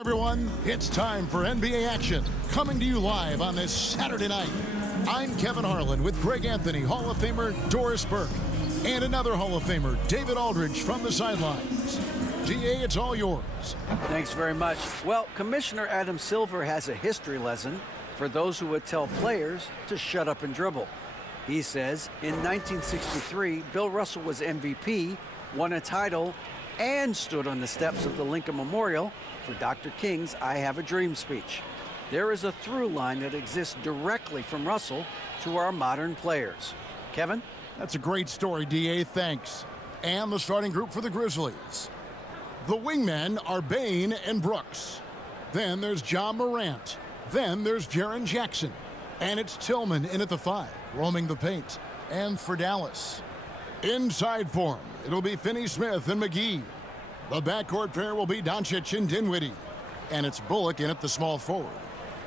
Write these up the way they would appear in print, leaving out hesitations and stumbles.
Everyone, it's time for NBA action, coming to you live on this Saturday night. I'm Kevin Harlan with Greg Anthony, Hall of Famer Doris Burke, and another Hall of Famer, David Aldridge, from the sidelines. DA, it's all yours. Thanks very much. Well, Commissioner Adam Silver has a history lesson for those who would tell players to shut up and dribble. He says in 1963, Bill Russell was MVP, won a title, and stood on the steps of the Lincoln Memorial for Dr. King's I Have a Dream speech. There is a through line that exists directly from Russell to our modern players. Kevin? That's a great story, DA. Thanks. And the starting group for the Grizzlies. The wingmen are Bain and Brooks. Then there's John Morant. Then there's Jaren Jackson. And it's Tillman in at the 5, roaming the paint. And for Dallas, inside for him, it'll be Finney-Smith and McGee. The backcourt pair will be Doncic and Dinwiddie. And it's Bullock in at the small forward.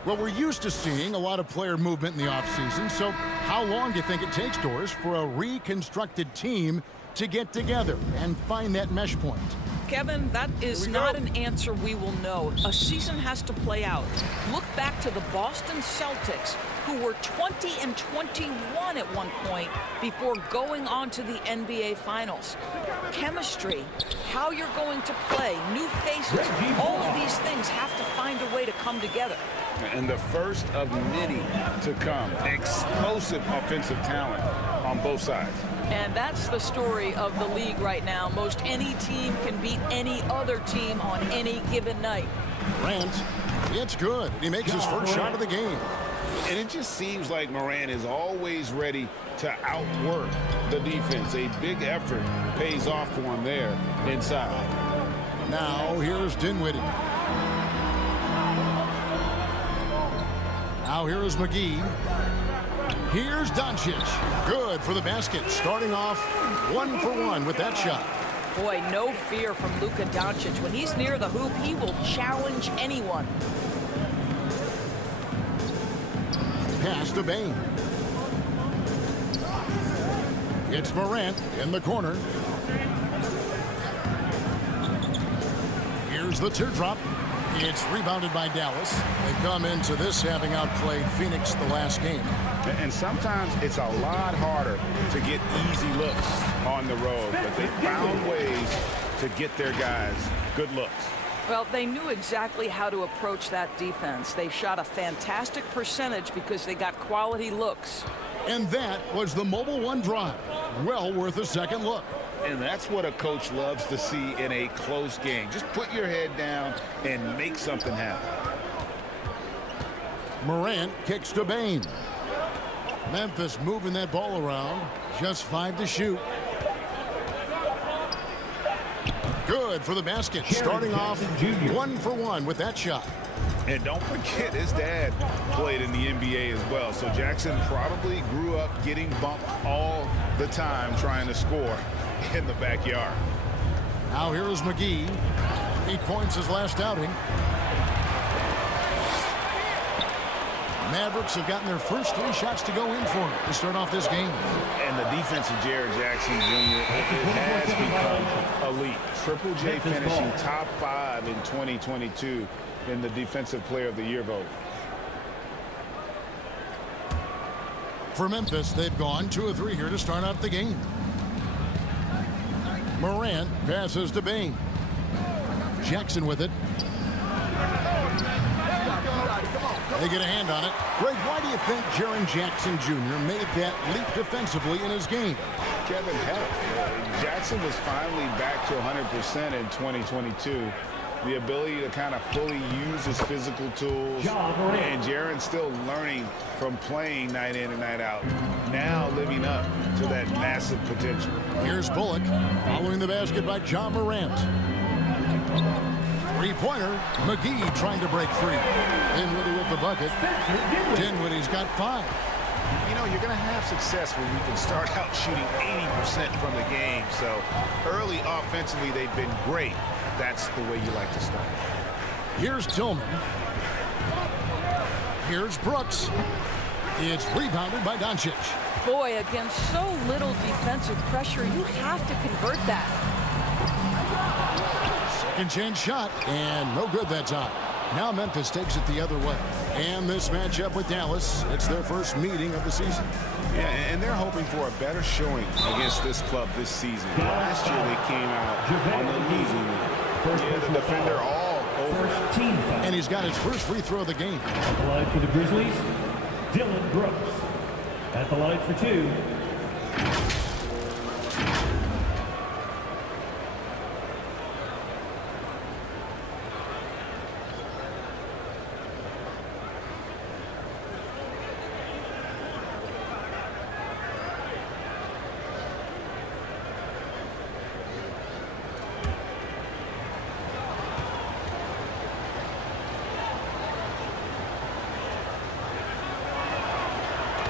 Well, we're used to seeing a lot of player movement in the offseason, so how long do you think it takes, Doris, for a reconstructed team to get together and find that mesh point? Kevin, that is not an answer we will know. A season has to play out. Look back to the Boston Celtics, who were 20-21 at one point before going on to the NBA Finals. Chemistry, how you're going to play, new faces, all of these things have to find a way to come together. And the first of many to come. Explosive offensive talent on both sides. And that's the story of the league right now. Most any team can beat any other team on any given night. Morant, it's good. He makes his first shot of the game. And it just seems like Morant is always ready to outwork the defense. A big effort pays off for him there inside. Now here's Dinwiddie. Now here is McGee. Here's Doncic. Good for the basket. Starting off 1 for 1 with that shot. Boy, no fear from Luka Doncic. When he's near the hoop, he will challenge anyone. Pass to Bain. It's Morant in the corner. Here's the teardrop. It's rebounded by Dallas. They come into this having outplayed Phoenix the last game. And sometimes it's a lot harder to get easy looks on the road, but they found ways to get their guys good looks. Well, they knew exactly how to approach that defense. They shot a fantastic percentage because they got quality looks. And that was the Mobile One drive. Well worth a second look. And that's what a coach loves to see in a close game. Just put your head down and make something happen. Morant kicks to Bain. Memphis moving that ball around. Just 5 to shoot. Good for the basket. Starting off 1 for 1 with that shot. And don't forget, his dad played in the NBA as well. So Jackson probably grew up getting bumped all the time trying to score in the backyard. Now here is McGee. 8 points his last outing. Mavericks have gotten their first 3 shots to go in for him to start off this game. And the defense of Jaren Jackson Jr. has become elite. Triple J finishing top 5 in 2022 in the Defensive Player of the Year vote. For Memphis, they've gone 2 of 3 here to start out the game. Morant passes to Bain. Jackson with it. They get a hand on it. Greg, why do you think Jaren Jackson Jr. made that leap defensively in his game? Kevin, Jackson was finally back to 100% in 2022. The ability to kind of fully use his physical tools. And Jaren's still learning from playing night in and night out. Now living up to that massive potential. Here's Bullock following the basket by John Morant. 3-pointer. McGee trying to break free. Dinwiddie with the bucket. Dinwiddie's got 5. You know, you're going to have success when you can start out shooting 80% from the game. So early offensively, they've been great. That's the way you like to start. Here's Tillman. Here's Brooks. It's rebounded by Doncic. Boy, against so little defensive pressure, you have to convert that. Second chance shot, and no good that time. Now Memphis takes it the other way. And this matchup with Dallas, it's their first meeting of the season. Yeah, and they're hoping for a better showing against this club this season. Last year they came out on the losing end. Yeah, the defender all over. And he's got his first free throw of the game. At the line for the Grizzlies, Dylan Brooks. At the line for 2.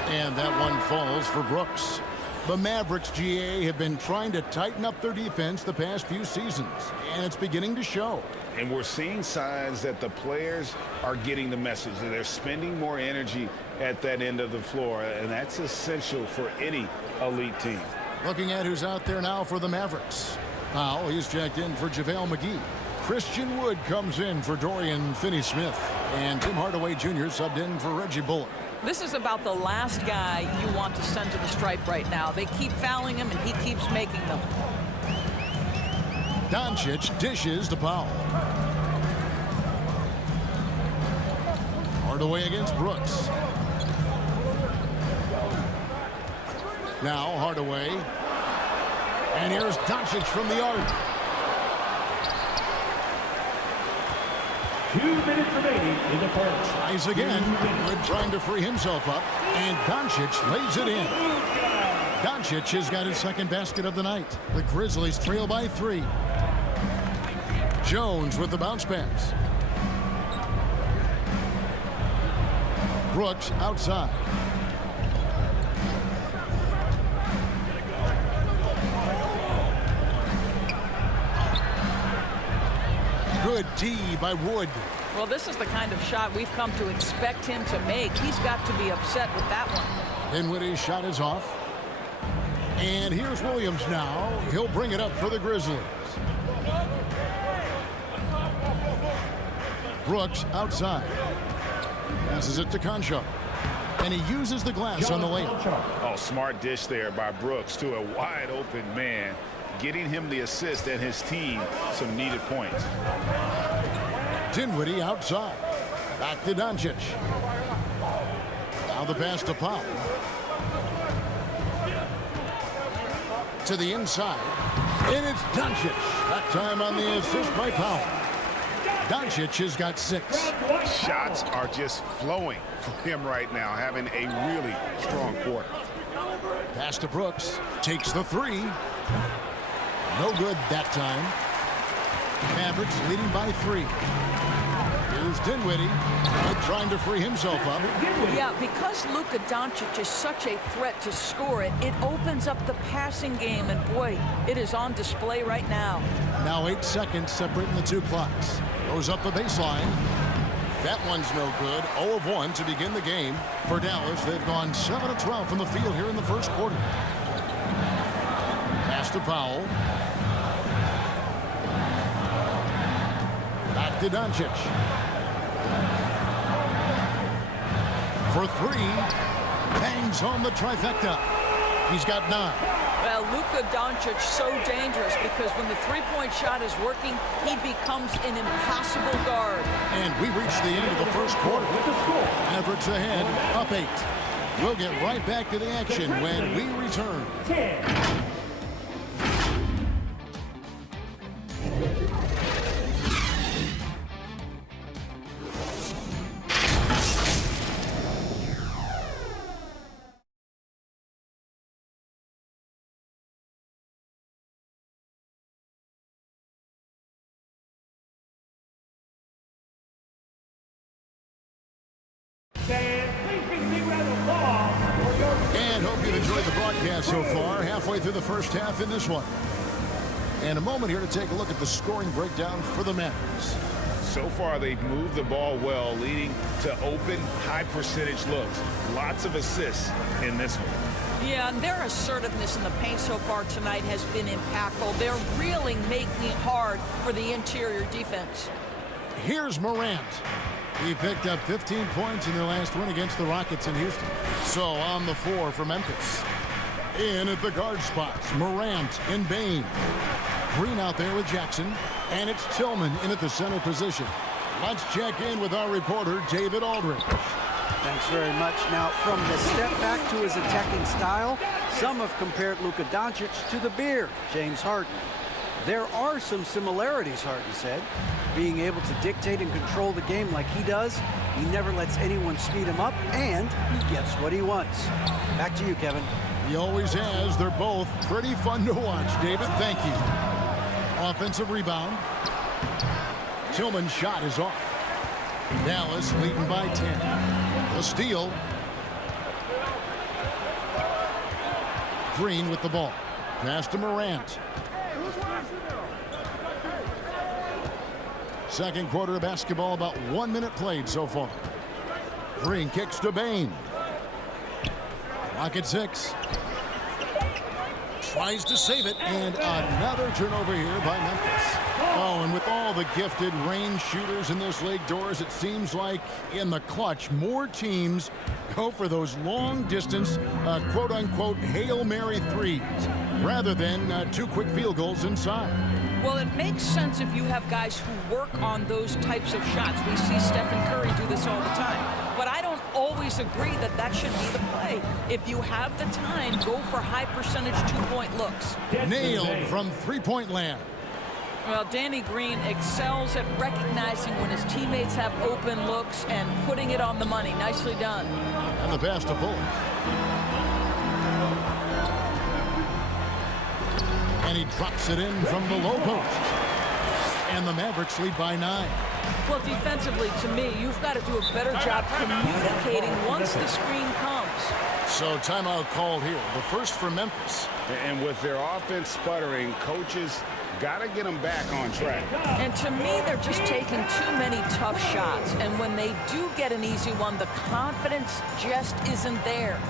And that one falls for Brooks. The Mavericks, GA, have been trying to tighten up their defense the past few seasons, and it's beginning to show. And we're seeing signs that the players are getting the message, that they're spending more energy at that end of the floor, and that's essential for any elite team. Looking at who's out there now for the Mavericks. Powell, he's checked in for JaVale McGee. Christian Wood comes in for Dorian Finney-Smith. And Tim Hardaway Jr. subbed in for Reggie Bullock. This is about the last guy you want to send to the stripe right now. They keep fouling him, and he keeps making them. Doncic dishes to Powell. Hardaway against Brooks. Now Hardaway. And here's Doncic from the arc. 2 minutes remaining in the first. Tries again. Wood trying to free himself up. And Doncic lays it in. Doncic has got his second basket of the night. The Grizzlies trail by 3. Jones with the bounce pass. Brooks outside. Good D by Wood. Well, this is the kind of shot we've come to expect him to make. He's got to be upset with that one. Dinwiddie's shot is off. And here's Williams now. He'll bring it up for the Grizzlies. Brooks outside. Passes it to Concho. And he uses the glass on the layup. Oh, smart dish there by Brooks to a wide open man, getting him the assist and his team some needed points. Dinwiddie outside. Back to Doncic. Now the pass to Powell. To the inside. And it's Doncic. That time on the assist by Powell. Doncic has got 6. Shots are just flowing for him right now, having a really strong quarter. Pass to Brooks. Takes the 3. No good that time. Mavericks leading by 3. Here's Dinwiddie. Trying to free himself up. Yeah, because Luka Doncic is such a threat to score it, it opens up the passing game, and boy, it is on display right now. Now 8 seconds separating the 2 clocks. Goes up the baseline. That one's no good. 0 of 1 to begin the game. For Dallas, they've gone 7 of 12 from the field here in the first quarter. Pass to Powell. Back to Doncic. For 3. Bangs home the trifecta. He's got 9. Well, Luka Doncic so dangerous because when the three-point shot is working, he becomes an impossible guard. And we reach the end of the first quarter. Mavericks ahead, up 8. We'll get right back to the action when we return. 10. And hope you've enjoyed the broadcast so far. Halfway through the first half in this one. And a moment here to take a look at the scoring breakdown for the Mavericks. So far, they've moved the ball well, leading to open, high-percentage looks. Lots of assists in this one. Yeah, and their assertiveness in the paint so far tonight has been impactful. They're really making it hard for the interior defense. Here's Morant. He picked up 15 points in their last win against the Rockets in Houston. So on the floor for Memphis. In at the guard spots, Morant and Bane. Green out there with Jackson. And it's Tillman in at the center position. Let's check in with our reporter, David Aldridge. Thanks very much. Now, from the step back to his attacking style, some have compared Luka Doncic to the Bear, James Harden. There are some similarities, Harden said. Being able to dictate and control the game like he does, he never lets anyone speed him up, and he gets what he wants. Back to you, Kevin. He always has. They're both pretty fun to watch. David, thank you. Offensive rebound. Tillman's shot is off. Dallas leading by 10. A steal. Green with the ball. Pass to Morant. Second quarter of basketball, about 1 minute played so far. Green kicks to Bane. Clock at 6. Tries to save it, and another turnover here by Memphis. Oh, and with all the gifted range shooters in this league, Doris, it seems like in the clutch, more teams go for those long-distance, quote-unquote, Hail Mary threes, rather than 2 quick field goals inside. Well, it makes sense if you have guys who work on those types of shots. We see Stephen Curry do this all the time. But I don't always agree that that should be the play. If you have the time, go for high-percentage 2-point looks. Nailed from three-point land. Well, Danny Green excels at recognizing when his teammates have open looks and putting it on the money. Nicely done. And the pass to Bullock. And he drops it in from the low post. And the Mavericks lead by 9. Well, defensively, to me, you've got to do a better job communicating once the screen comes. So timeout called here. The first for Memphis. And with their offense sputtering, coaches got to get them back on track. And to me, they're just taking too many tough shots. And when they do get an easy one, the confidence just isn't there.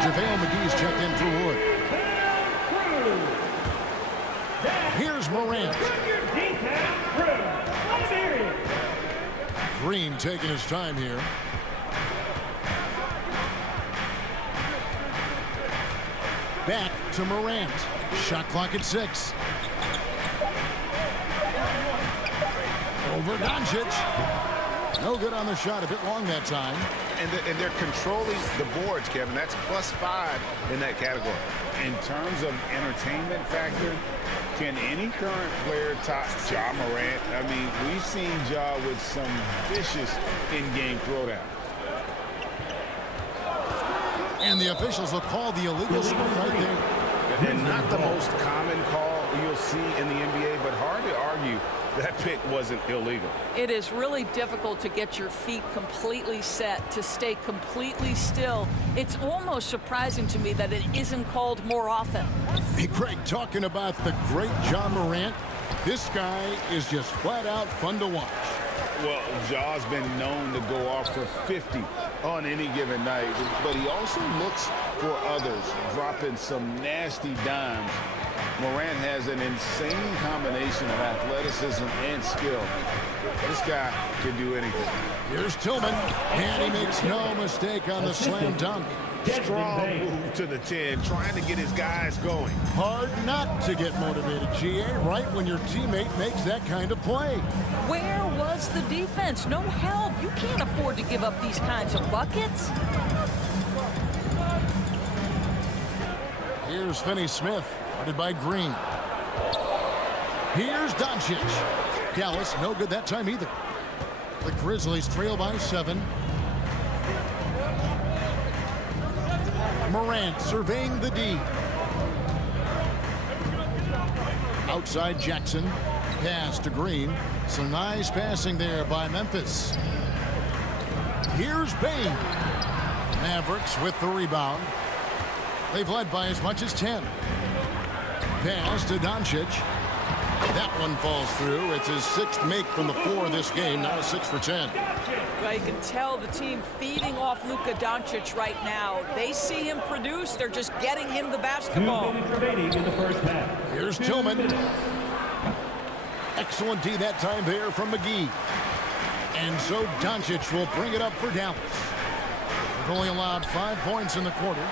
JaVale McGee's checked in for Wood. Here's Morant. Green taking his time here. Back to Morant. Shot clock at 6. Over Doncic. No good on the shot. A bit long that time. And they're controlling the boards, Kevin. That's +5 in that category. In terms of entertainment factor, can any current player top Ja Morant? I mean, we've seen Ja with some vicious in-game throwdown. And the officials will call the illegal screen right there. And not the most common call you'll see in the NBA, but hard to argue that pick wasn't illegal. It is really difficult to get your feet completely set, to stay completely still. It's almost surprising to me that it isn't called more often. Hey, Greg, talking about the great Ja Morant, this guy is just flat out fun to watch. Well, Ja's been known to go off for 50 on any given night, but he also looks for others, dropping some nasty dimes Morant has an insane combination of athleticism and skill. This guy can do anything. Here's Tillman, and he makes no mistake on the slam dunk. Strong move to the 10, trying to get his guys going. Hard not to get motivated, GA, right when your teammate makes that kind of play. Where was the defense? No help. You can't afford to give up these kinds of buckets. Here's Finney Smith, guarded by Green. Here's Doncic. Dallas, no good that time either. The Grizzlies trail by 7. Morant surveying the D. Outside Jackson. Pass to Green. Some nice passing there by Memphis. Here's Bane. Mavericks with the rebound. They've led by as much as 10. Pass to Doncic. That one falls through. It's his 6th make from the floor this game, now 6 for 10. Well, you can tell the team feeding off Luka Doncic right now. They see him produce. They're just getting him the basketball. 2 minutes remaining in the first half. Here's Tillman. Excellent D that time there from McGee. And so Doncic will bring it up for Dallas. They've only allowed 5 points in the quarter.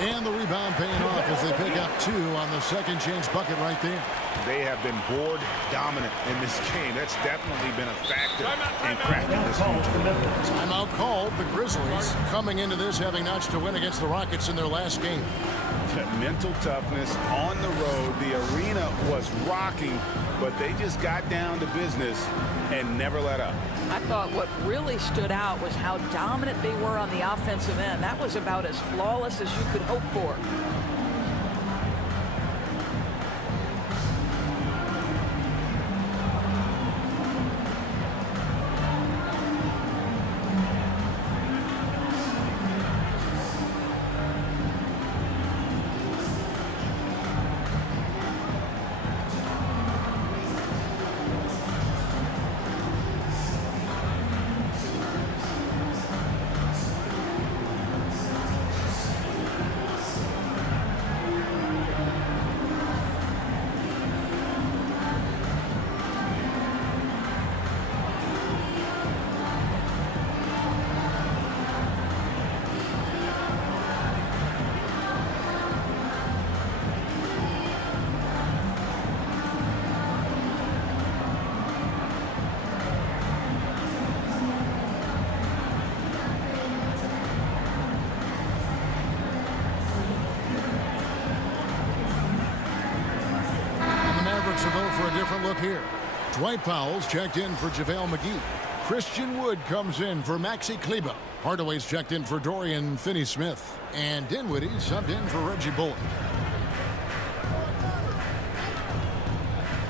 And the rebound paying off as they pick up 2 on the second chance bucket right there. They have been board dominant in this game. That's definitely been a factor in cracking this future. Timeout called. The Grizzlies coming into this having notched a win against the Rockets in their last game. Mental toughness on the road. The arena was rocking, but they just got down to business and never let up. I thought what really stood out was how dominant they were on the offensive end. That was about as flawless as you could hope for. For a different look here. Dwight Powell's checked in for JaVale McGee. Christian Wood comes in for Maxi Kleber. Hardaway's checked in for Dorian Finney-Smith. And Dinwiddie subbed in for Reggie Bullock.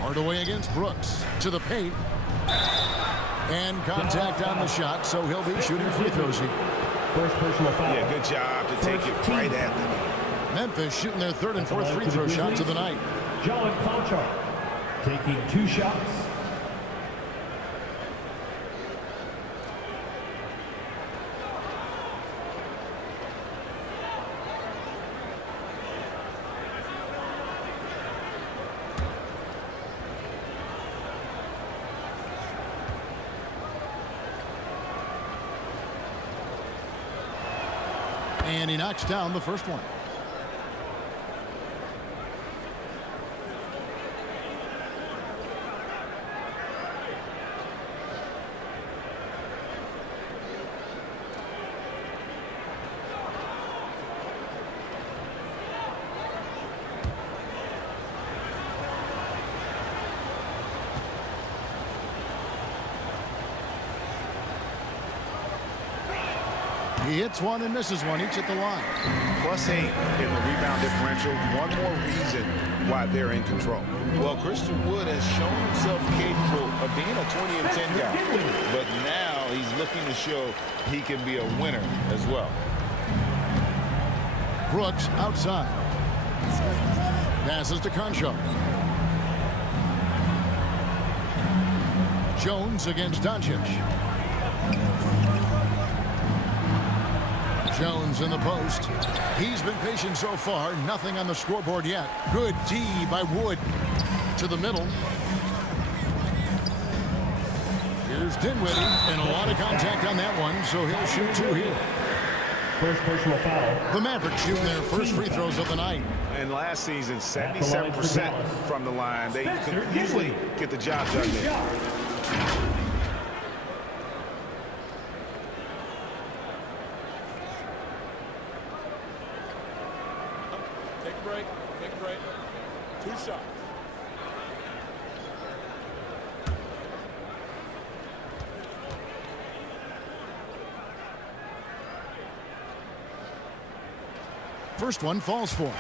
Hardaway against Brooks. To the paint. And contact on the shot, so he'll be shooting free throws here. First personal foul. Yeah, good job to take it right at them. Memphis shooting their 3rd and 4th free throw shots of the night. John Conchar taking 2 shots. And he knocks down the first one. He hits one and misses one, each at the line. +8 in the rebound differential. One more reason why they're in control. Well, Christian Wood has shown himself capable of being a 20 and 10 guy. But now he's looking to show he can be a winner as well. Brooks outside. Passes to Concho. Jones against Doncic. Jones in the post. He's been patient so far. Nothing on the scoreboard yet. Good D by Wood. To the middle. Here's Dinwiddie, and a lot of contact on that one, so he'll shoot 2 here. First personal foul. The Mavericks shooting their first free throws of the night. And last season, 77% from the line. They could usually get the job done there. Take a break. Take a break. 2 shots. First one falls for him.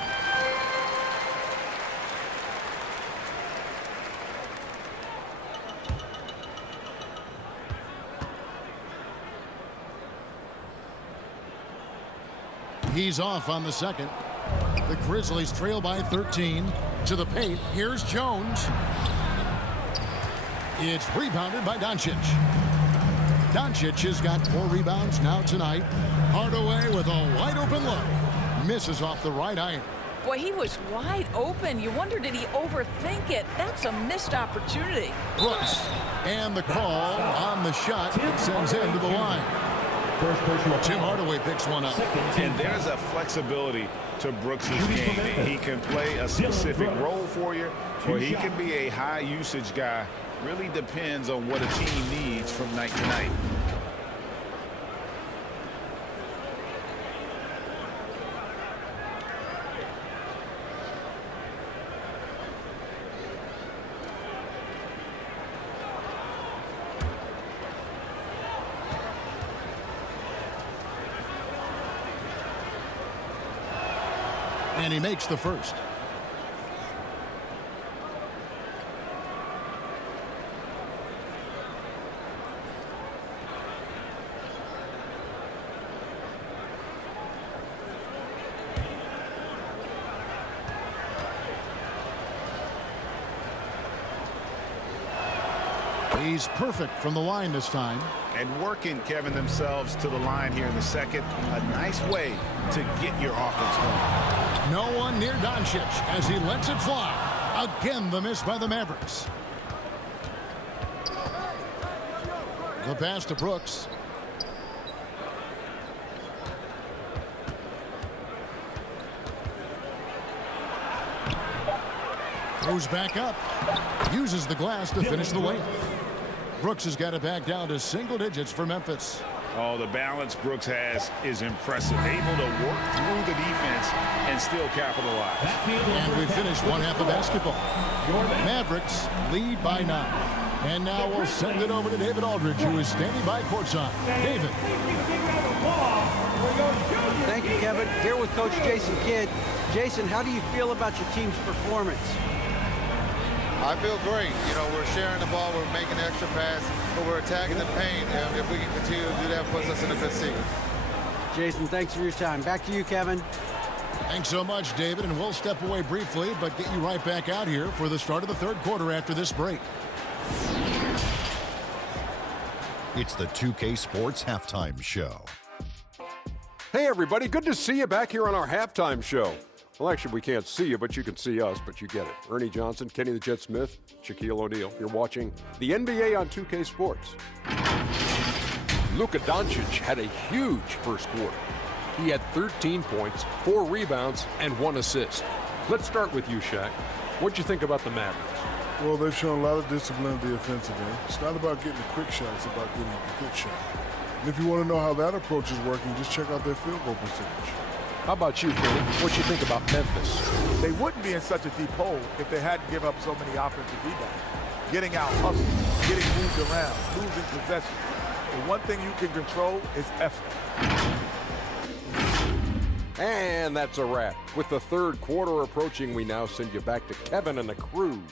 He's off on the second. The Grizzlies trail by 13. To the paint. Here's Jones. It's rebounded by Doncic. Doncic has got 4 rebounds now tonight. Hardaway with a wide open look. Misses off the right iron. Boy, he was wide open. You wonder, did he overthink it? That's a missed opportunity. Brooks. And the call on the shot sends him to the line. First personal Tim foul. Hardaway picks one up. And there's a flexibility to Brooks' game. He can play a specific role for you, or he can be a high usage guy. Really depends on what a team needs from night to night. And he makes the first. He's perfect from the line this time. And working, Kevin, themselves to the line here in the second. A nice way to get your offense going. No one near Doncic as he lets it fly. Again, the miss by the Mavericks. The pass to Brooks. Goes back up. Uses the glass to finish the layup. Brooks has got it back down to single digits for Memphis. Oh, the balance Brooks has is impressive. Able to work through the defense and still capitalize. And we finished one half of basketball. Mavericks lead by 9. And now we'll send it over to David Aldridge, who is standing by courtside. David. Thank you, Kevin. Here with Coach Jason Kidd. Jason, how do you feel about your team's performance? I feel great. You know, we're sharing the ball, we're making extra pass, but we're attacking the paint. And if we can continue to do that, it puts us in a good seat. Jason, thanks for your time. Back to you, Kevin. Thanks so much, David, and we'll step away briefly, but get you right back out here for the start of the third quarter after this break. It's the 2K Sports Halftime Show. Hey, everybody. Good to see you back here on our halftime show. Well, actually, we can't see you, but you can see us, but you get it. Ernie Johnson, Kenny the Jet Smith, Shaquille O'Neal. You're watching the NBA on 2K Sports. Luka Doncic had a huge first quarter. He had 13 points, 4 rebounds, and 1 assist. Let's start with you, Shaq. What'd you think about the Mavericks? Well, they've shown a lot of discipline at the offensive end. It's not about getting a quick shot, it's about getting a good shot. And if you want to know how that approach is working, just check out their field goal percentage. How about you, Kenny? What you think about Memphis? They wouldn't be in such a deep hole if they hadn't given up so many offensive rebounds. Getting out hustled, getting moved around, losing possessions. The one thing you can control is effort. And that's a wrap. With the third quarter approaching, we now send you back to Kevin and the crew.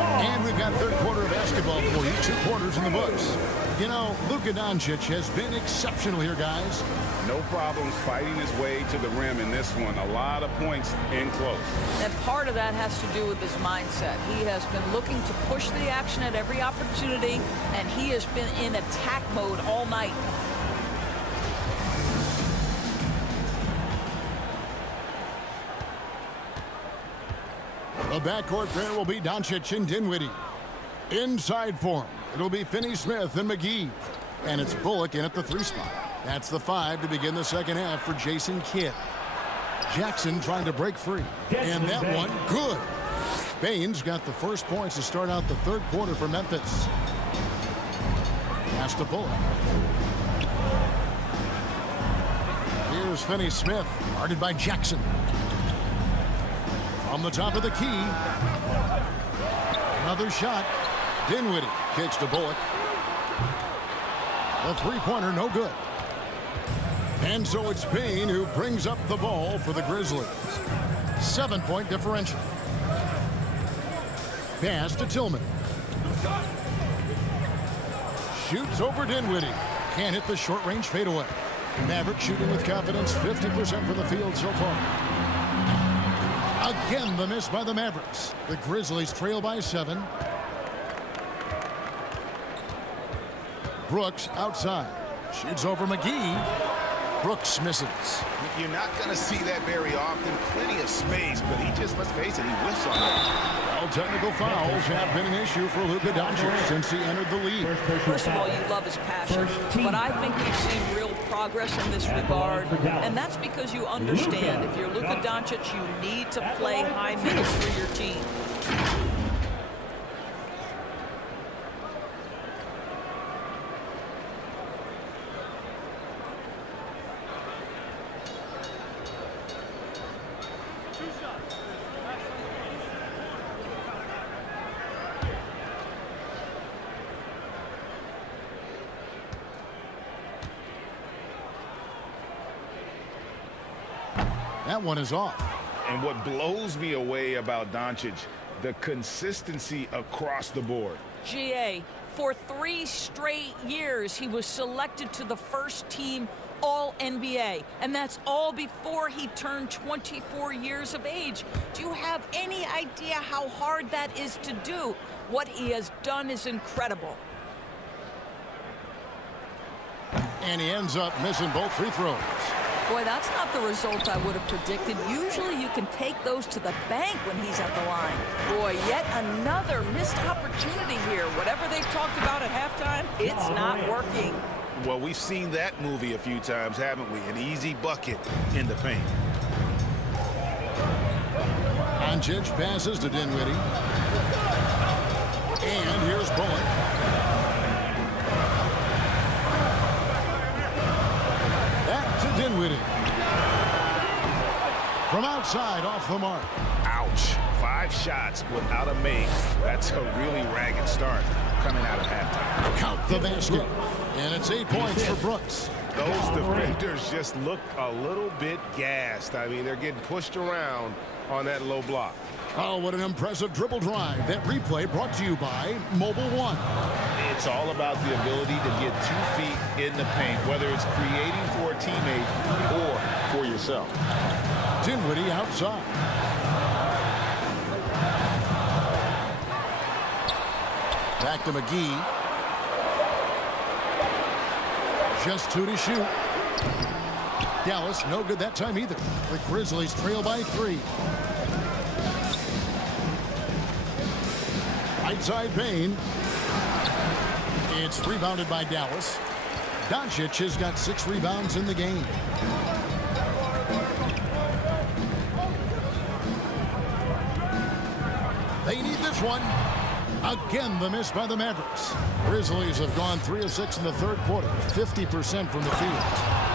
And we've got third quarter of basketball basketball for you. 2 quarters in the books. You know, Luka Doncic has been exceptional here, guys. No problems fighting his way to the rim in this one. A lot of points in close. And part of that has to do with his mindset. He has been looking to push the action at every opportunity, and he has been in attack mode all night. The backcourt there will be Doncic and Dinwiddie. Inside for him, it'll be Finney-Smith and McGee. And it's Bullock in at the 3 spot. That's the 5 to begin the second half for Jason Kidd. Jackson trying to break free. And that one, good. Baines got the first points to start out the 3rd quarter for Memphis. Pass to Bullock. Here's Finney-Smith, guarded by Jackson. From the top of the key. Another shot. Dinwiddie kicks to Bullock. The 3-pointer, no good. And so it's Bane who brings up the ball for the Grizzlies. 7-point differential. Pass to Tillman. Shoots over Dinwiddie. Can't hit the short-range fadeaway. Mavericks shooting with confidence, 50% from the field so far. Again, the miss by the Mavericks. The Grizzlies trail by 7. Brooks outside. Shoots over McGee. Brooks misses. You're not going to see that very often. Plenty of space, but he just, let's face it, he whiffs on that. Well, technical fouls have been an issue for Luka Doncic since he entered the league. First of all, you love his passion, but I think you've seen real progress in this regard, and that's because you understand if you're Luka Doncic, you need to play high minutes for your team. That one is off. And what blows me away about Doncic, the consistency across the board. GA, for 3 straight years, he was selected to the first team All-NBA, and that's all before he turned 24 years of age. Do you have any idea how hard that is to do? What he has done is incredible. And he ends up missing both free throws. Boy, that's not the result I would have predicted. Usually you can take those to the bank when he's at the line. Boy, yet another missed opportunity here. Whatever they've talked about at halftime, it's not working. Well, we've seen that movie a few times, haven't we? An easy bucket in the paint. Doncic passes to Dinwiddie. And here's Bullock. Dinwiddie. From outside, off the mark. Ouch. 5 shots without a make. That's a really ragged start coming out of halftime. Count the basket. And it's 8 points for Brooks. Those defenders just look a little bit gassed. I mean, they're getting pushed around on that low block. Oh, what an impressive dribble drive. That replay brought to you by Mobile One. It's all about the ability to get 2 feet in the paint, whether it's creating for a teammate or for yourself. Dinwiddie outside. Back to McGee. Just 2 to shoot. Dallas, no good that time either. The Grizzlies trail by 3. Right side Bane. It's rebounded by Dallas. Doncic has got 6 rebounds in the game. They need this one. Again, the miss by the Mavericks. Grizzlies have gone 3 of 6 in the 3rd quarter, 50% from the field.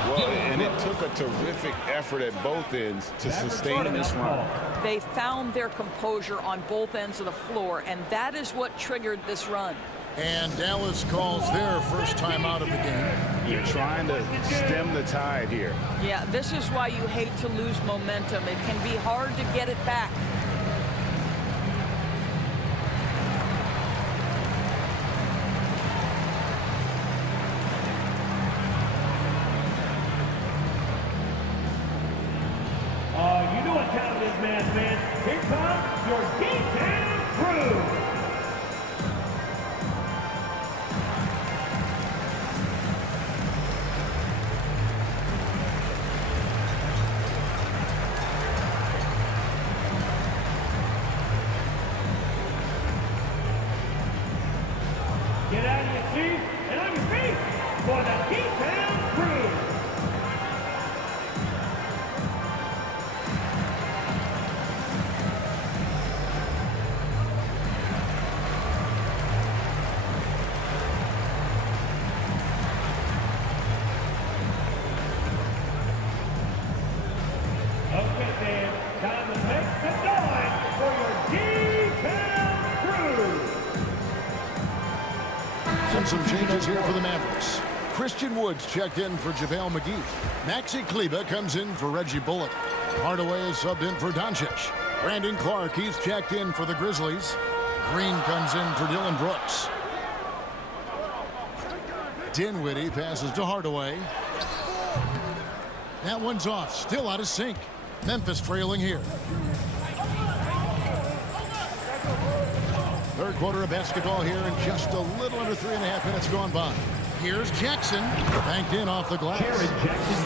Well, and it took a terrific effort at both ends to sustain this run. They found their composure on both ends of the floor, and that is what triggered this run. And Dallas calls their first time out of the game. You're trying to stem the tide here. Yeah, this is why you hate to lose momentum. It can be hard to get it back. Yes, man. Here comes your D-Town crew. Get out of your seats and on your feet for the D-Town crew. Okay, fans, time to make some noise for your D-Town crew. Some changes here for the Mavericks. Christian Woods checked in for JaVale McGee. Maxi Kleber comes in for Reggie Bullock. Hardaway is subbed in for Doncic. Brandon Clark, he's checked in for the Grizzlies. Green comes in for Dylan Brooks. Dinwiddie passes to Hardaway. That one's off, still out of sync. Memphis trailing here. Third quarter of basketball here, and just a little under 3.5 minutes gone by. Here's Jackson, banked in off the glass.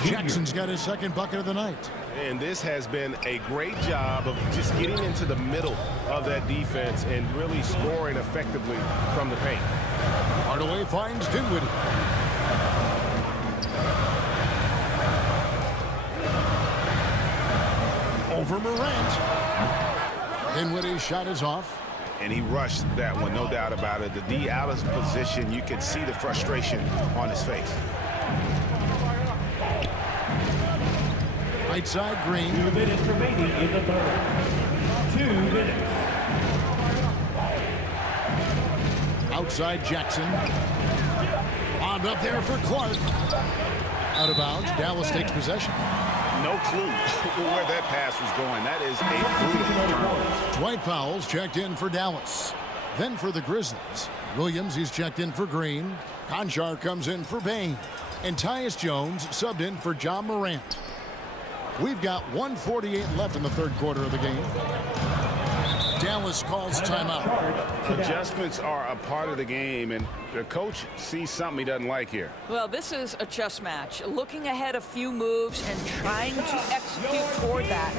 Jackson's got his second bucket of the night. And this has been a great job of just getting into the middle of that defense and really scoring effectively from the paint. Hardaway finds Dinwiddie. Over Morant. Dinwiddie's shot is off. And he rushed that one, no doubt about it. The D out of position, you can see the frustration on his face. Right side, Green. 2 minutes remaining in the third. 2 minutes. Outside, Jackson. Bombed up there for Clark. Out of bounds. Dallas takes possession. No clue where that pass was going. That is a brutal. Dwight Powell's checked in for Dallas. Then for the Grizzlies, Williams, he's checked in for Green. Conchar comes in for Bain. And Tyus Jones subbed in for John Morant. We've got 1:48 left in the third quarter of the game. Dallas calls timeout. Adjustments are a part of the game, and the coach sees something he doesn't like here. Well, this is a chess match. Looking ahead a few moves and trying to execute toward that.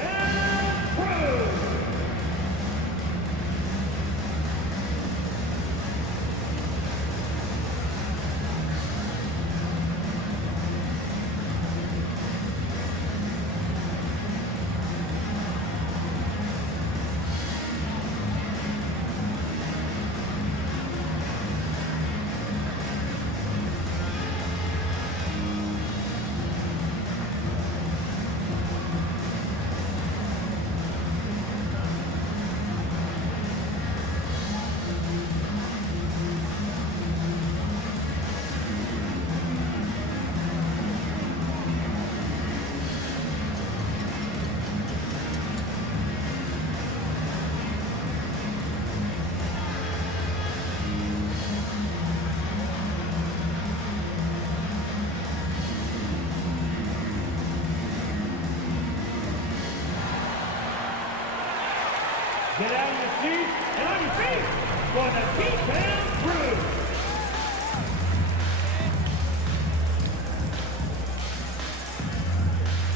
Get out of your seats and on your feet for the D-Town crew.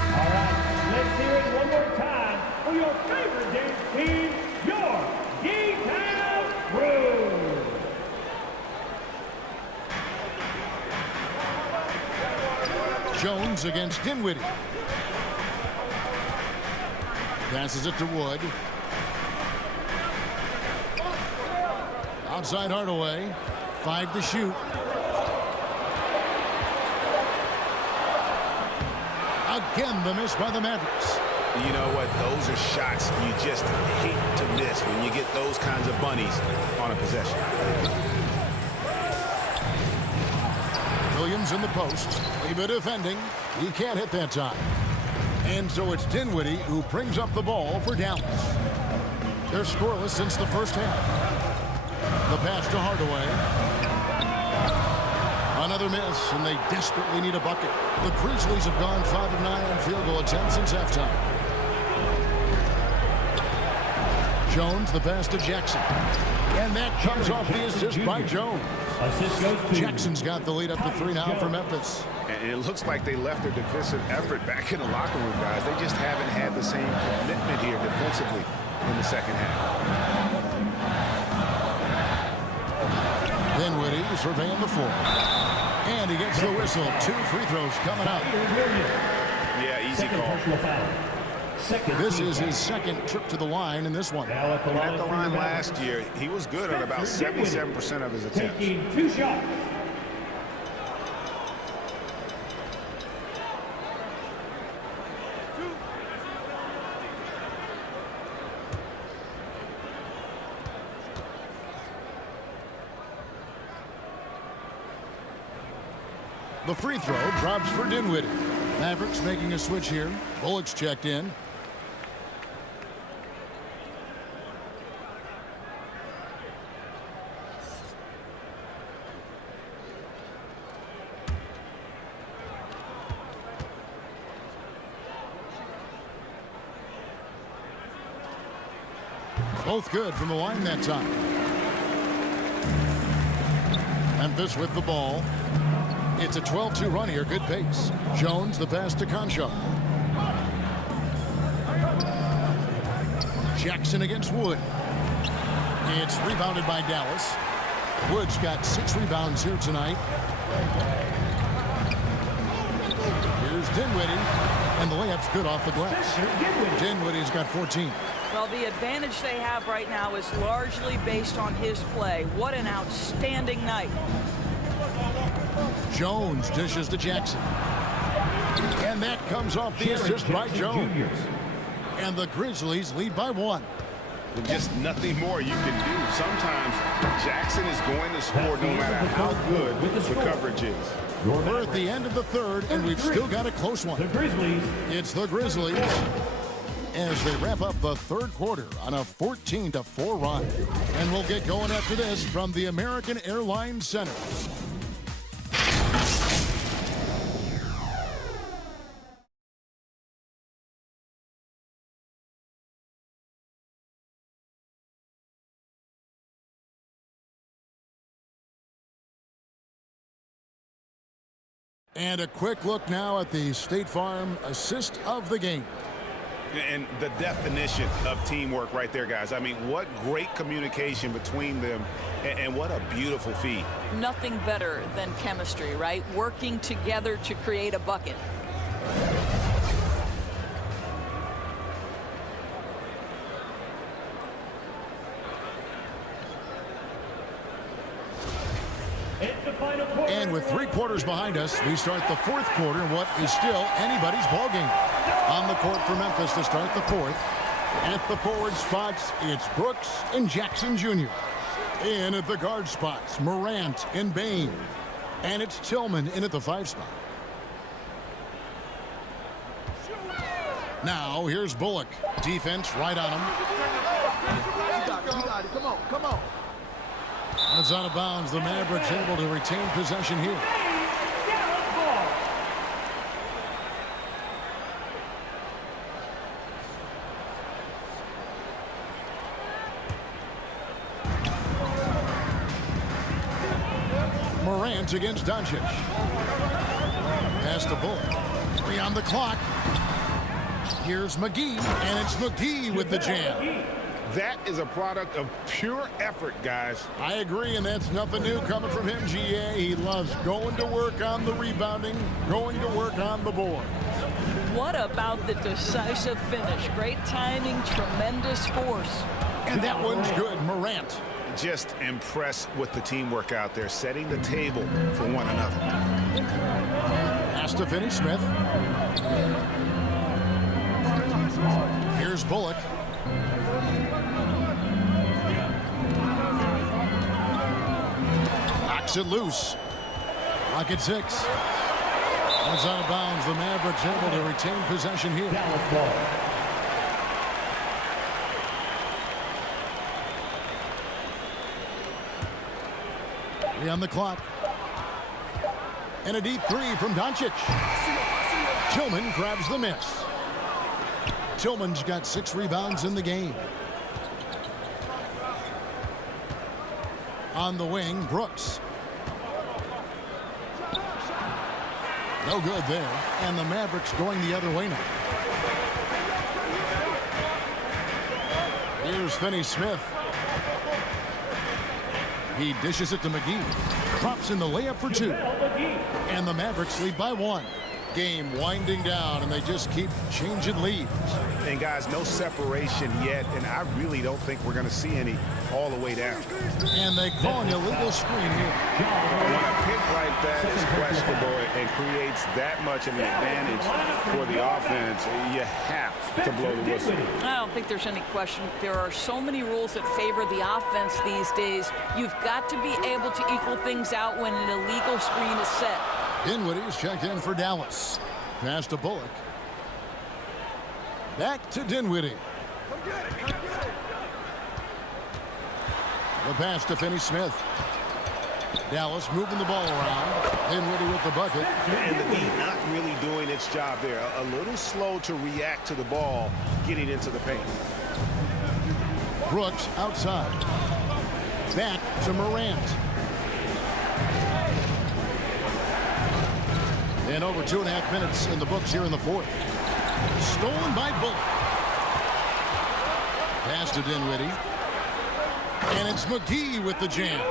All right, let's hear it one more time for your favorite dance team, your D-Town crew. Jones against Dinwiddie. Passes it to Wood. Outside Hardaway. 5 to shoot. Again, the miss by the Mavericks. You know what? Those are shots you just hate to miss when you get those kinds of bunnies on a possession. Williams in the post. Kleber defending. He can't hit that time. And so it's Dinwiddie who brings up the ball for Dallas. They're scoreless since the first half. The pass to Hardaway. Another miss, and they desperately need a bucket. The Grizzlies have gone 5 of 9 on field goal attempts since halftime. Jones, the pass to Jackson. And that comes off the assist by Jones. Assist goes to Jackson's got the lead up to 3 now for Memphis. And it looks like they left their defensive effort back in the locker room, guys. They just haven't had the same commitment here defensively in the second half. Dinwiddie surveying the floor. And he gets the whistle. 2 free throws coming up. Yeah, easy call. This is his second trip to the line in this one. At the line last year, he was good on about 77% of his attempts. taking 2 shots. The free throw drops for Dinwiddie. Mavericks making a switch here. Bullock's checked in. Both good from the line that time. Memphis with the ball. It's a 12-2 run here. Good pace. Jones, the pass to Concho. Jackson against Wood. It's rebounded by Dallas. Wood's got 6 rebounds here tonight. Here's Dinwiddie. And the layup's good off the glass. Dinwiddie's got 14. Well, the advantage they have right now is largely based on his play. What an outstanding night. Jones dishes to Jackson. And that comes off the assist by Jones. And the Grizzlies lead by 1. Just nothing more you can do. Sometimes Jackson is going to score no matter how good the coverage is. We're at the end of the third, and we've still got a close one. The Grizzlies. It's the Grizzlies as they wrap up the third quarter on a 14-4 run. And we'll get going after this from the American Airlines Center. And a quick look now at the State Farm assist of the game. And the definition of teamwork right there, guys. I mean, what great communication between them, and what a beautiful feed. Nothing better than chemistry, right? Working together to create a bucket. And with 3 quarters behind us, we start the fourth quarter in what is still anybody's ball game. On the court for Memphis to start the fourth. At the forward spots, it's Brooks and Jackson Jr. In at the guard spots, Morant and Bain. And it's Tillman in at the 5 spot. Now, here's Bullock. Defense right on him. You got it. Come on, come on. It's out of bounds. The Mavericks able to retain possession here. Morant against Doncic. Pass to Bullock. 3 on the clock. Here's McGee, and it's McGee with the jam. That is a product of pure effort, guys. I agree, and that's nothing new coming from him, GA. He loves going to work on the rebounding, going to work on the board. What about the decisive finish? Great timing, tremendous force. And that one's good. Morant. Just impressed with the teamwork out there, setting the table for one another. Has to finish, Smith. Here's Bullock. Knocks it loose. Rocket 6. That's out of bounds. The Mavericks able to retain possession here. Dallas ball. On the clock. And a deep 3 from Doncic. Tillman grabs the miss. Tillman's got 6 rebounds in the game. On the wing, Brooks. No good there. And the Mavericks going the other way now. Here's Finney-Smith. He dishes it to McGee. Drops in the layup for two. And the Mavericks lead by 1. Game winding down, and they just keep changing leads. And guys, no separation yet, and I really don't think we're going to see any all the way down. And they call an illegal screen here. When a pick like that is questionable and creates that much of an advantage for the offense, you have to blow the whistle. I don't think there's any question. There are so many rules that favor the offense these days. You've got to be able to equal things out when an illegal screen is set. Dinwiddie's checked in for Dallas. Pass to Bullock. Back to Dinwiddie. The pass to Finney-Smith. Dallas moving the ball around. Dinwiddie with the bucket. And the D not really doing its job there. A little slow to react to the ball getting into the paint. Brooks outside. Back to Morant. And over 2.5 minutes in the books here in the fourth. Stolen by Bullock. Pass to Dinwiddie. And it's McGee with the jam.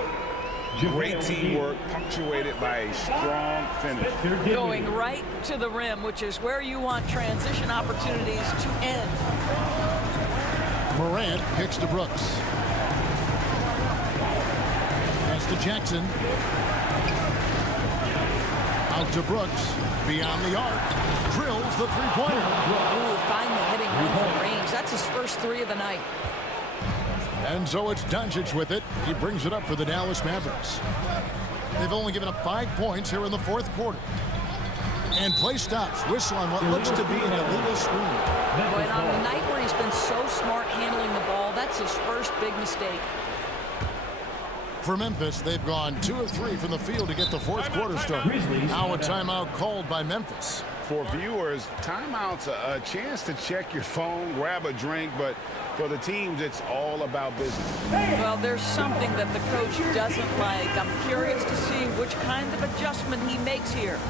Great teamwork, punctuated by a strong finish. Going right to the rim, which is where you want transition opportunities to end. Morant kicks to Brooks. Pass to Jackson. Out to Brooks. Beyond the arc. Drills the three-pointer. Ooh, finally hitting home from range. That's his first 3 of the night. And so it's Doncic with it. He brings it up for the Dallas Mavericks. They've only given up 5 points here in the fourth quarter. And play stops. Whistle on what looks to be an illegal screen. But on a night where he's been so smart handling the ball, that's his first big mistake. For Memphis, they've gone 2 of 3 from the field to get the fourth quarter started. Now a timeout called by Memphis. For viewers, timeout's a chance to check your phone, grab a drink, but for the teams, it's all about business. Well, there's something that the coach doesn't like. I'm curious to see which kind of adjustment he makes here.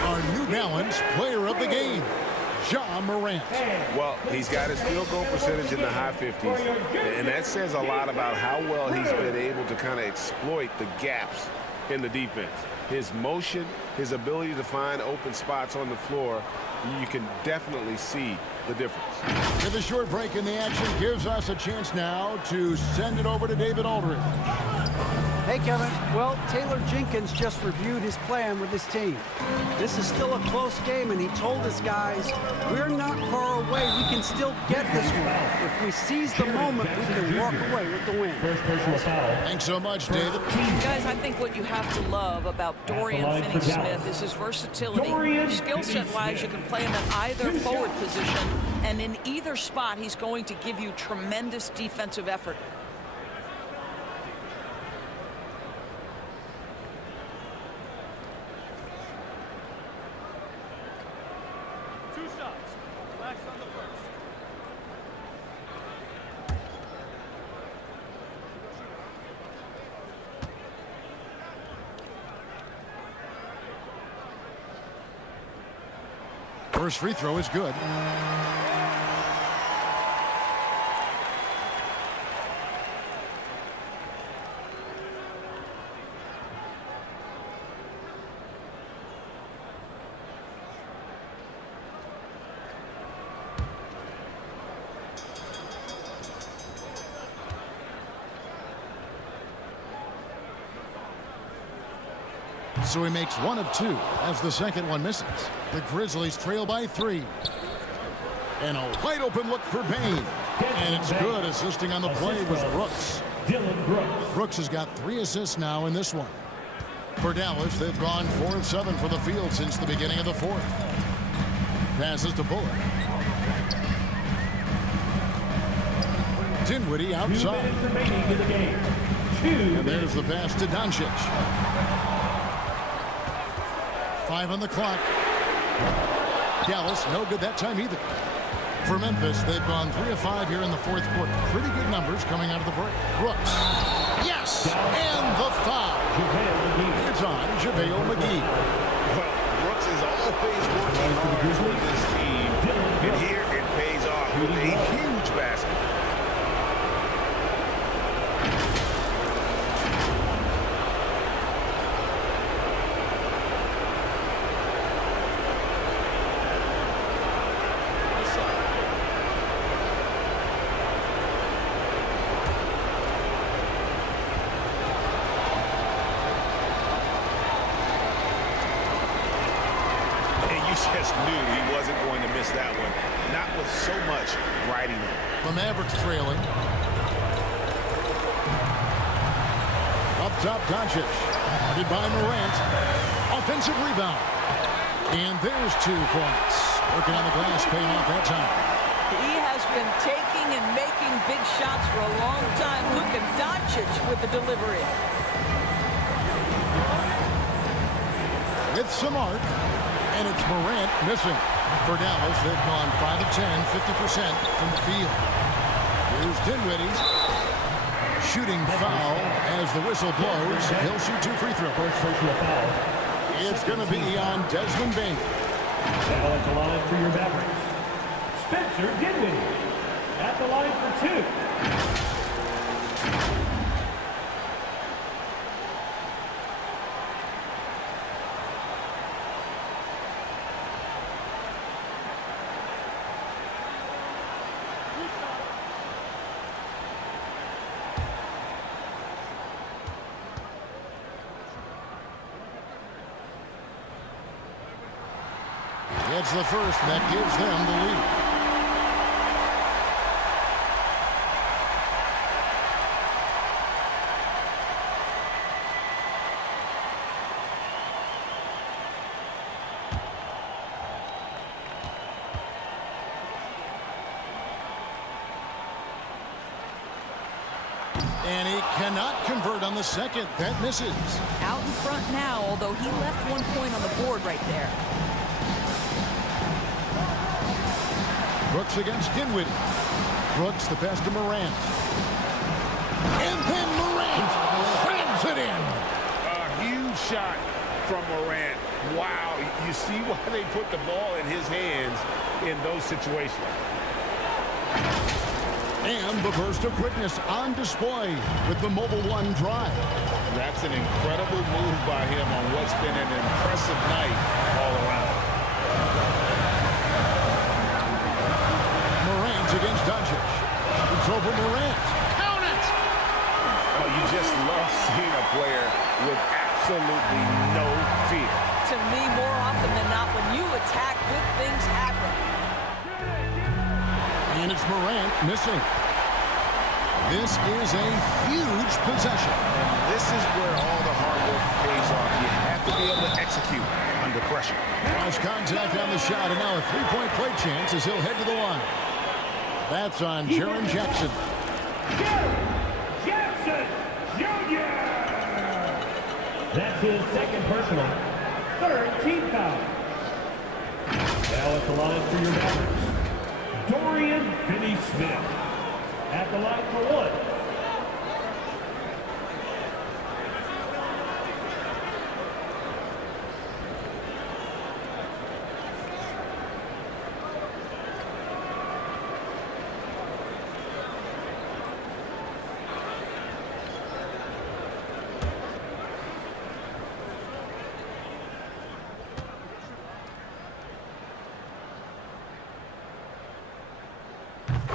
Our New Balance player of the game, Ja Morant. Well, he's got his field goal percentage in the high 50s, and that says a lot about how well he's been able to kind of exploit the gaps in the defense. His motion, his ability to find open spots on the floor, you can definitely see the difference. With a short break in the action gives us a chance now to send it over to David Aldridge. Hey, Kevin. Well, Taylor Jenkins just reviewed his plan with his team. This is still a close game, and he told his guys, we're not far away. We can still get this one. If we seize the moment, we can walk away with the win. Thanks so much, David. Guys, I think what you have to love about Dorian Finney-Smith is his versatility. Skill set-wise, you can play him in either forward position, and in either spot, he's going to give you tremendous defensive effort. First free throw is good. So he makes 1 of 2 as the second one misses. The Grizzlies trail by 3. And a wide open look for Bain. And it's good. Assisting on the play was Brooks. Brooks has got 3 assists now in this one. For Dallas, they've gone 4 of 7 from the field since the beginning of the fourth. Passes to Bullock. Dinwiddie outside. And there's the pass to Doncic. 5 on the clock. Dallas, no good that time either. For Memphis, they've gone 3 of 5 here in the fourth quarter. Pretty good numbers coming out of the break. Brooks. Yes! And the foul. It's on JaVale McGee. Well, Brooks is always working hard for this team. And here it pays off with a huge basket. Just knew he wasn't going to miss that one. Not with so much riding him. The Mavericks trailing. Up top, Doncic. Guarded by Morant. Offensive rebound. And there's 2 points. Working on the glass, paying off that time. He has been taking and making big shots for a long time. Luka Doncic with the delivery. With some arc. And it's Morant missing. For Dallas, they've gone 5 of 10, 50% from the field. Here's Dinwiddie. Shooting foul as the whistle blows. He'll shoot 2 free throws. First personal foul. It's going to be on Desmond Bain. Foul at the line for your Mavericks. Spencer Dinwiddie at the line for 2. It's the first that gives them the lead. And he cannot convert on the second. That misses. Out in front now, although he left 1 point on the board right there. Brooks against Dinwiddie. Brooks, the pass to Morant. And then Morant slams it in. A huge shot from Morant. Wow, you see why they put the ball in his hands in those situations. And the burst of quickness on display with the Mobile One drive. That's an incredible move by him on what's been an impressive night all around. Against Doncic. It's over Morant. Count it! Oh, you just love seeing a player with absolutely no fear. To me, more often than not, when you attack, good things happen. And it's Morant missing. This is a huge possession. And this is where all the hard work pays off. You have to be able to execute under pressure. Cross contact on the shot, and now a 3-point play chance as he'll head to the line. That's on Jaren Jackson. Jaren Jackson Jr. That's his second personal. 3rd team foul. Now at the line for your Mavericks, Dorian Finney-Smith. At the line for 1.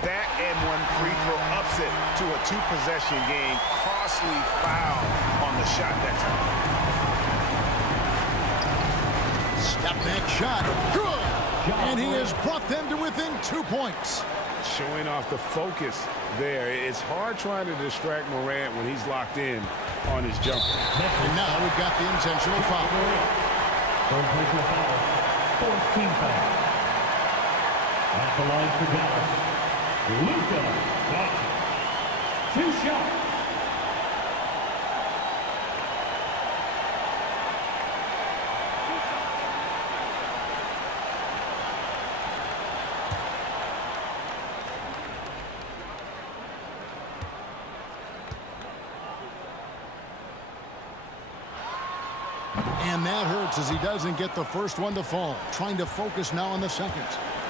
That and one free throw ups it to a two-possession game. Costly foul on the shot that time. Step back shot. Good. And he has brought them to within 2 points. Showing off the focus there. It's hard trying to distract Morant when he's locked in on his jumper. And now we've got the intentional foul. Personal foul. Fourth team foul. At the line for Dallas, Luka Doncic. 2 shots. And that hurts as he doesn't get the first one to fall. Trying to focus now on the second.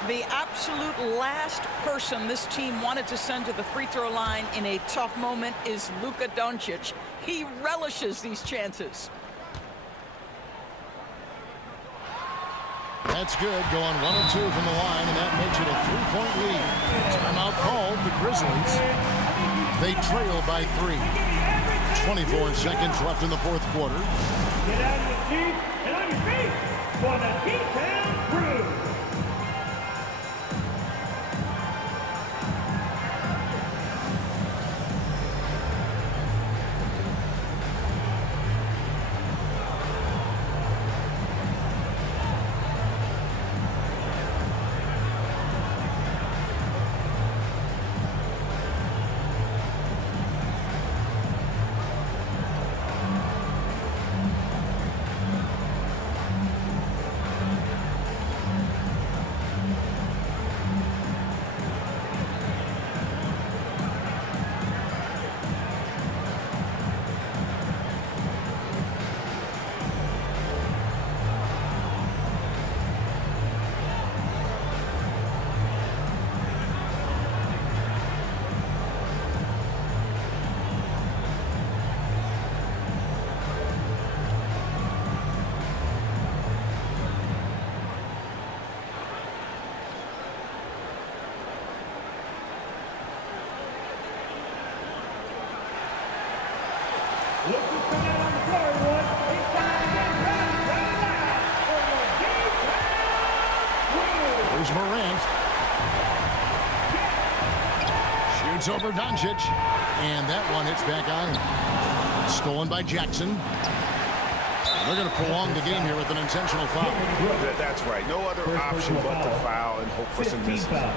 The absolute last person this team wanted to send to the free throw line in a tough moment is Luka Doncic. He relishes these chances. That's good, going 1 of 2 from the line, and that makes it a 3-point lead. Timeout called, the Grizzlies. They trail by 3. 24 seconds left in the fourth quarter. Get out of your seat and on your feet for the D-Town Crew. There's Morant. Shoots over Doncic. And that one hits back iron. Stolen by Jackson. They're going to prolong the game here with an intentional foul. That's right. No other option but to foul and hope for some misses. Now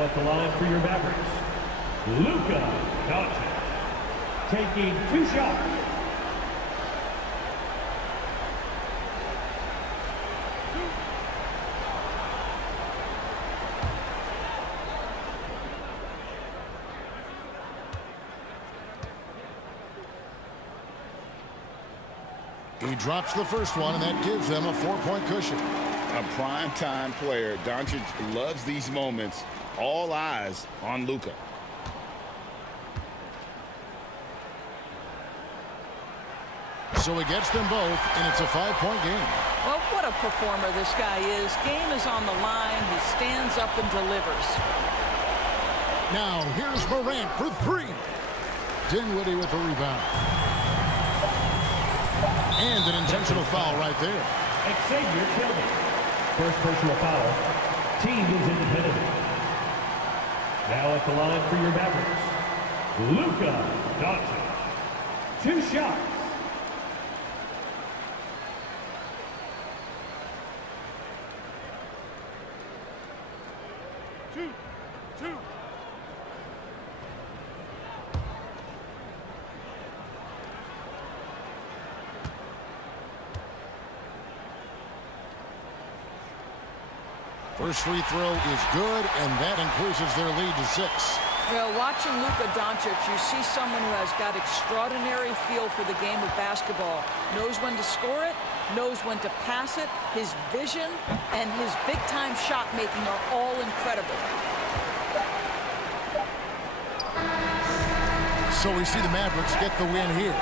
at the line for your Mavericks, Luka Doncic, taking 2 shots. He drops the first one, and that gives them a 4-point cushion. A prime-time player. Doncic loves these moments. All eyes on Luka. So he gets them both, and it's a 5-point game. Well, what a performer this guy is. Game is on the line. He stands up and delivers. Now, here's Morant for 3. Dinwiddie with the rebound. And an intentional foul right there. Xavier Tillman. First personal foul. Team is independent. Now at the line for your Mavericks, Luka Doncic. 2 shots. Two. First free throw is good, and that increases their lead to 6. Well, watching Luka Doncic, you see someone who has got extraordinary feel for the game of basketball. Knows when to score it, knows when to pass it. His vision and his big-time shot making are all incredible. So we see the Mavericks get the win here.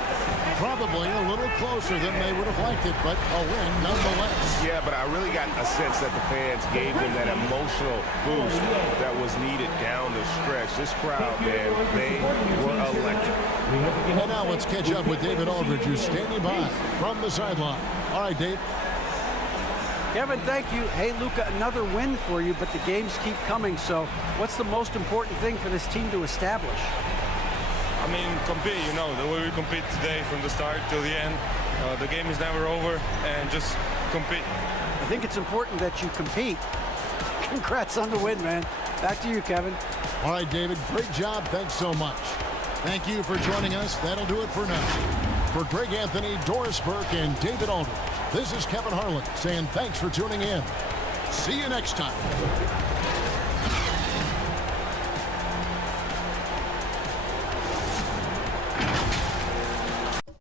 Probably a little closer than they would have liked it, but a win nonetheless. Yeah, but I really got a sense that the fans gave them that emotional boost that was needed down the stretch. This crowd, man, they were electric. And now let's catch up with David Aldridge, who's standing by from the sideline. All right, Dave. Kevin, thank you. Hey, Luka, another win for you, but the games keep coming. So what's the most important thing for this team to establish? I mean, compete, you know, the way we compete today from the start till the end. The game is never over, and just compete. I think it's important that you compete. Congrats on the win, man. Back to you, Kevin. All right, David, great job. Thanks so much. Thank you for joining us. That'll do it for now. For Greg Anthony, Doris Burke, and David Aldridge, this is Kevin Harlan saying thanks for tuning in. See you next time.